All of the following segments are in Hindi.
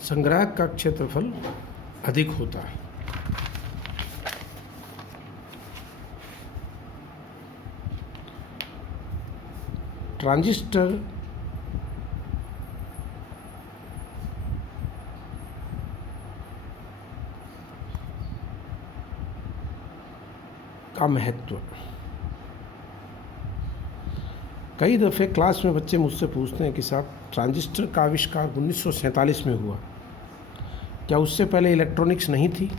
संग्राहक का क्षेत्रफल अधिक होता है। ट्रांजिस्टर का महत्व। कई दफ़े क्लास में बच्चे मुझसे पूछते हैं कि साहब ट्रांजिस्टर का आविष्कार 1947 में हुआ, क्या उससे पहले इलेक्ट्रॉनिक्स नहीं थी?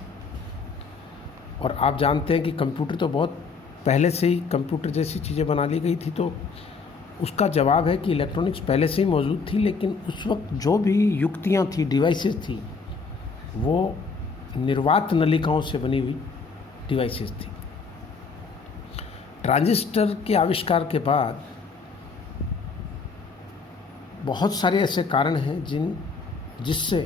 और आप जानते हैं कि कंप्यूटर तो बहुत पहले से ही कंप्यूटर जैसी चीज़ें बना ली गई थी। तो उसका जवाब है कि इलेक्ट्रॉनिक्स पहले से ही मौजूद थी, लेकिन उस वक्त जो भी युक्तियाँ थी, डिवाइसेस थी, वो निर्वात नलिकाओं से बनी हुई डिवाइसेस थी। ट्रांजिस्टर के आविष्कार के बाद बहुत सारे ऐसे कारण हैं जिससे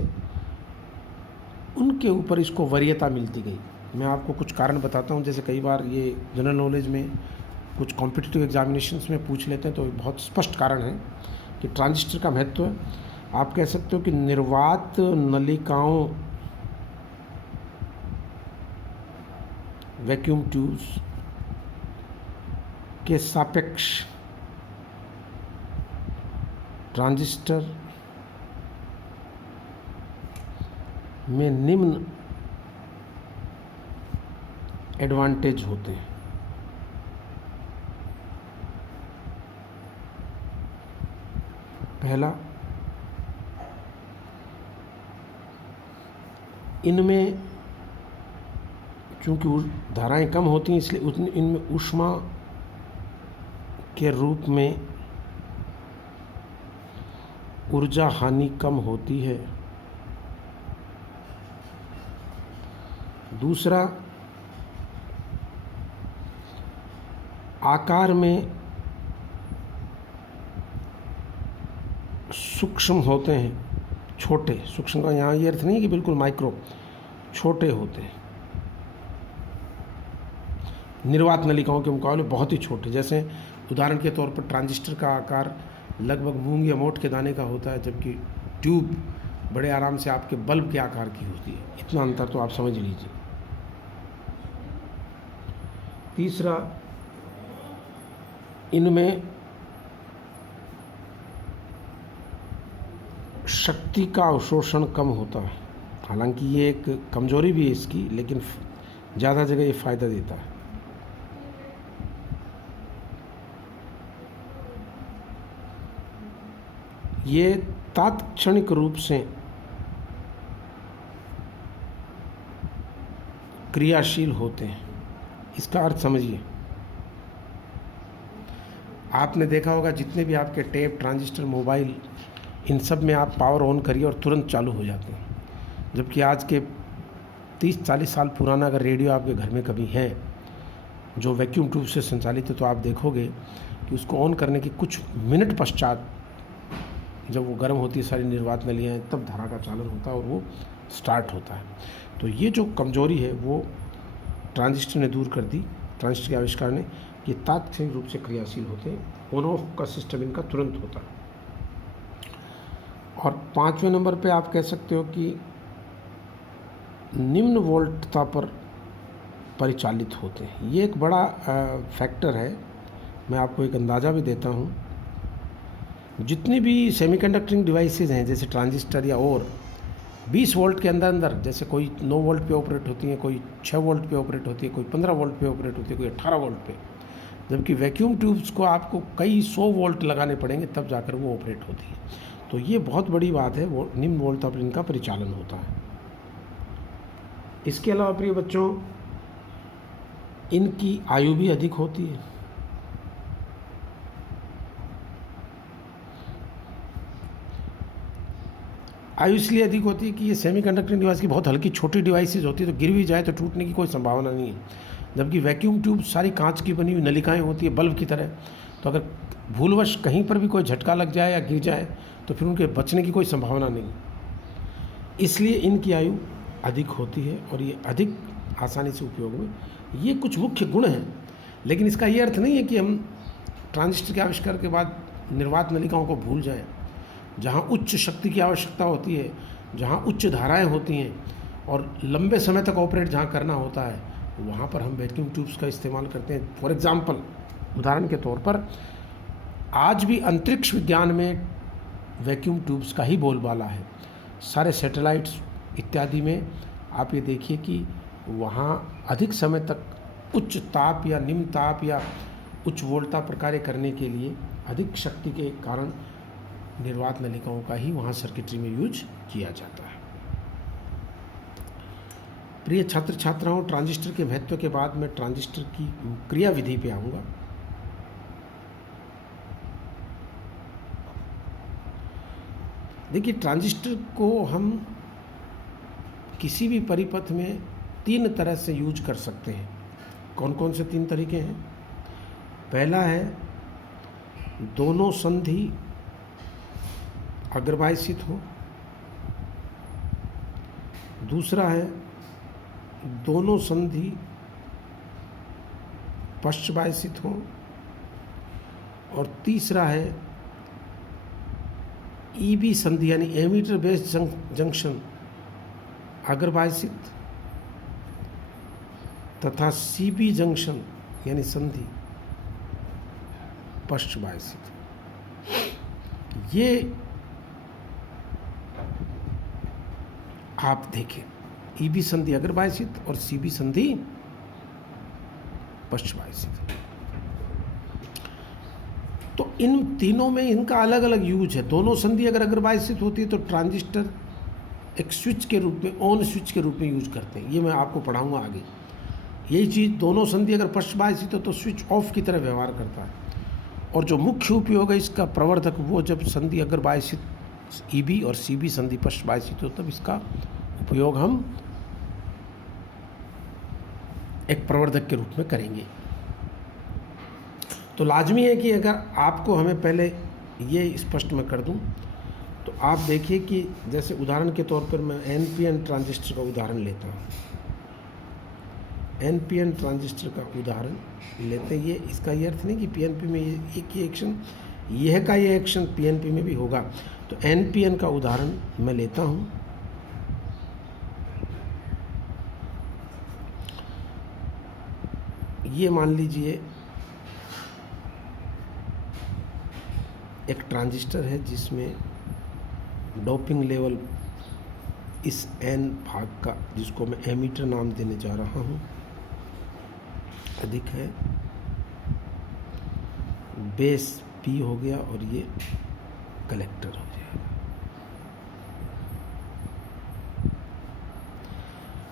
उनके ऊपर इसको वरीयता मिलती गई। मैं आपको कुछ कारण बताता हूँ। जैसे कई बार ये जनरल नॉलेज में कुछ कॉम्पिटिटिव एग्जामिनेशंस में पूछ लेते हैं, तो बहुत स्पष्ट कारण है कि ट्रांजिस्टर का महत्व है। आप कह सकते हो कि निर्वात नलिकाओं, वैक्यूम ट्यूब्स के सापेक्ष ट्रांजिस्टर में निम्न एडवांटेज होते हैं। पहला, इनमें चूंकि धाराएं कम होती हैं, इसलिए इनमें ऊष्मा के रूप में ऊर्जा हानि कम होती है। दूसरा, आकार में सूक्ष्म होते हैं, छोटे। सूक्ष्म का यहाँ ये अर्थ नहीं कि बिल्कुल माइक्रो, छोटे होते हैं। निर्वात नलिकाओं के मुकाबले बहुत ही छोटे। जैसे उदाहरण के तौर पर ट्रांजिस्टर का आकार लगभग मूंग या मोठ के दाने का होता है, जबकि ट्यूब बड़े आराम से आपके बल्ब के आकार की होती है। इतना अंतर तो आप समझ लीजिए। तीसरा, इनमें शक्ति का अवशोषण कम होता है। हालांकि ये एक कमजोरी भी है इसकी, लेकिन ज़्यादा जगह ये फ़ायदा देता है। ये तात्क्षणिक रूप से क्रियाशील होते हैं। इसका अर्थ समझिए। आपने देखा होगा जितने भी आपके टेप, ट्रांजिस्टर, मोबाइल, इन सब में आप पावर ऑन करिए और तुरंत चालू हो जाते हैं। जबकि आज के 30-40 साल पुराना अगर रेडियो आपके घर में कभी है जो वैक्यूम ट्यूब से संचालित है, तो आप देखोगे कि उसको ऑन करने के कुछ मिनट पश्चात जब वो गर्म होती है सारी निर्वात नलियाँ, तब धारा का चालन होता है और वो स्टार्ट होता है। तो ये जो कमजोरी है वो ट्रांजिस्टर ने दूर कर दी, ट्रांजिस्टर के आविष्कार ने। ये तात्क्षणिक रूप से क्रियाशील होते हैं, ऑन ऑफ का सिस्टम इनका तुरंत होता है। और 5वें नंबर पे आप कह सकते हो कि निम्न वोल्टता पर परिचालित होते हैं। ये एक बड़ा फैक्टर है। मैं आपको एक अंदाज़ा भी देता हूँ। जितनी भी सेमीकंडक्टिंग डिवाइसेज हैं, जैसे ट्रांजिस्टर या और 20 वोल्ट के अंदर, जैसे कोई 9 वोल्ट पे ऑपरेट होती है, कोई 6 वोल्ट पे ऑपरेट होती है, कोई 15 वोल्ट पे ऑपरेट होती है, कोई 18 वोल्ट पे। जबकि वैक्यूम ट्यूब्स को आपको कई 100 वोल्ट लगाने पड़ेंगे तब जाकर वो ऑपरेट होती है। तो ये बहुत बड़ी बात है, वो निम्न वोल्टता पर इनका परिचालन होता है। इसके अलावा प्रिय बच्चों, इनकी आयु भी अधिक होती है। आयु इसलिए अधिक होती है कि ये सेमीकंडक्टिंग डिवाइस की बहुत हल्की छोटी डिवाइसेज होती है, तो गिर भी जाए तो टूटने की कोई संभावना नहीं है। जबकि वैक्यूम ट्यूब सारी कांच की बनी हुई नलिकाएं होती है, बल्ब की तरह। तो अगर भूलवश कहीं पर भी कोई झटका लग जाए या गिर जाए तो फिर उनके बचने की कोई संभावना नहीं। इसलिए इनकी आयु अधिक होती है और ये अधिक आसानी से उपयोग में। ये कुछ मुख्य गुण हैं, लेकिन इसका ये अर्थ नहीं है कि हम ट्रांजिस्टर के आविष्कार के बाद निर्वात नलिकाओं को भूल जाएं। जहाँ उच्च शक्ति की आवश्यकता होती है, जहाँ उच्च धाराएं होती हैं और लंबे समय तक ऑपरेट जहाँ करना होता है, वहाँ पर हम वैक्यूम ट्यूब्स का इस्तेमाल करते हैं। फॉर एग्ज़ाम्पल, उदाहरण के तौर पर आज भी अंतरिक्ष विज्ञान में वैक्यूम ट्यूब्स का ही बोलबाला है। सारे सैटेलाइट्स इत्यादि में आप ये देखिए कि वहाँ अधिक समय तक उच्च ताप या निम्न ताप या उच्च वोल्टता पर कार्य करने के लिए अधिक शक्ति के कारण निर्वात नलिकाओं का ही वहाँ सर्किटरी में यूज किया जाता है। प्रिय छात्र छात्राओं, ट्रांजिस्टर के महत्व के बाद मैं ट्रांजिस्टर की क्रिया विधि पे आऊँगा। देखिए, ट्रांजिस्टर को हम किसी भी परिपथ में 3 तरह से यूज कर सकते हैं। कौन कौन से 3 तरीके हैं? पहला है दोनों संधि अग्रबाह्यसित हो। दूसरा है दोनों संधि पश्चबाह्यसित हो। और तीसरा है ईबी संधि यानी एमीटर बेस्ड जंक्शन अग्रबाह्यसित तथा सीबी जंक्शन यानी संधि पश्चबाह्यसित। ये आप देखें, ईबी संधि अग्रबाह्यसित और सीबी संधि पश्चबाह्यसित। तो इन तीनों में इनका अलग अलग यूज है। दोनों संधि अगर अग्रबाह्यसित होती है तो ट्रांजिस्टर एक स्विच के रूप में, ऑन स्विच के रूप में यूज करते हैं। ये मैं आपको पढ़ाऊंगा आगे। यही चीज़ दोनों संधि अगर पश्चबाह्यसित हो तो स्विच ऑफ की तरह व्यवहार करता है। और जो मुख्य उपयोग है इसका प्रवर्धक, वो जब संधि अग्रबाह्यसित ईबी और सीबी संधि पश्चबाह्यसित हो तब इसका उपयोग हम एक प्रवर्धक के रूप में करेंगे। तो लाजमी है कि अगर आपको हमें पहले ये स्पष्ट मैं कर दूं, तो आप देखिए कि जैसे उदाहरण के तौर पर मैं एनपीएन ट्रांजिस्टर का उदाहरण लेता हूँ। एनपीएन ट्रांजिस्टर का उदाहरण लेते हैं। ये इसका ये अर्थ नहीं कि पीएनपी में ये एक ही एक्शन, यह का ये एक्शन पीएनपी में भी होगा। तो एनपीएन का उदाहरण मैं लेता हूँ। ये मान लीजिए एक ट्रांजिस्टर है जिसमें डोपिंग लेवल इस एन भाग का, जिसको मैं एमीटर नाम देने जा रहा हूँ, अधिक है। बेस पी हो गया और ये कलेक्टर हो जाएगा।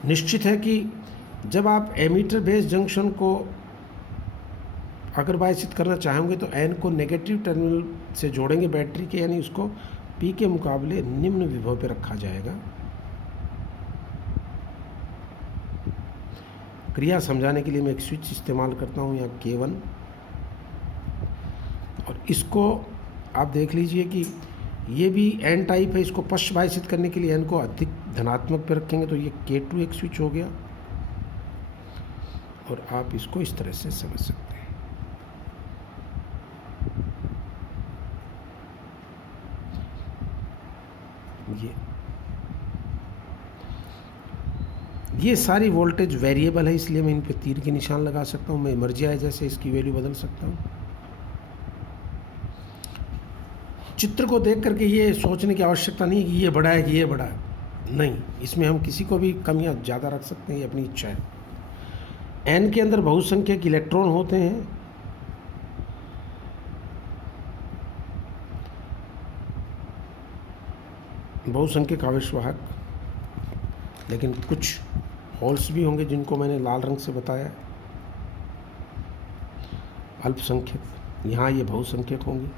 निश्चित है कि जब आप एमीटर बेस जंक्शन को अग्रबाह्यसित करना चाहेंगे तो एन को नेगेटिव टर्मिनल से जोड़ेंगे बैटरी के, यानी उसको पी के मुकाबले निम्न विभव पे रखा जाएगा। क्रिया समझाने के लिए मैं एक स्विच इस्तेमाल करता हूँ, यहाँ K1। और इसको आप देख लीजिए कि ये भी एन टाइप है। इसको पश्चबाह्यसित करने के लिए एन को अधिक धनात्मक पे रखेंगे तो ये K2 एक स्विच हो गया। और आप इसको इस तरह से समझ सकते हैं। ये सारी वोल्टेज वेरिएबल है, इसलिए मैं इन पे तीर के निशान लगा सकता हूँ। मैं मर्जी आए जैसे इसकी वैल्यू बदल सकता हूँ। चित्र को देख करके ये सोचने की आवश्यकता नहीं है कि ये बड़ा है कि ये बड़ा है, नहीं। इसमें हम किसी को भी कम या ज़्यादा रख सकते हैं, ये अपनी इच्छा है। एन के अंदर बहुसंख्यक इलेक्ट्रॉन होते हैं। बहुसंख्यक आवेशवाहक, लेकिन कुछ होल्स भी होंगे जिनको मैंने लाल रंग से बताया। अल्पसंख्यक, यहाँ ये बहुसंख्यक होंगे।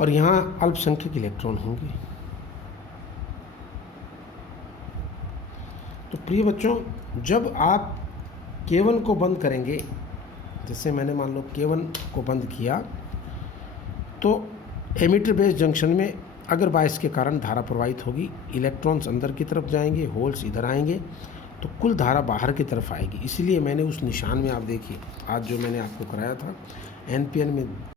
और यहाँ अल्पसंख्यक इलेक्ट्रॉन होंगे। तो प्रिय बच्चों, जब आप K1 को बंद करेंगे, जैसे मैंने मान लो K1 को बंद किया, तो एमिटर बेस जंक्शन में अगर बायस के कारण धारा प्रवाहित होगी, इलेक्ट्रॉन्स अंदर की तरफ जाएंगे, होल्स इधर आएंगे, तो कुल धारा बाहर की तरफ आएगी। इसलिए मैंने उस निशान में, आप देखिए आज जो मैंने आपको कराया था एनपीएन में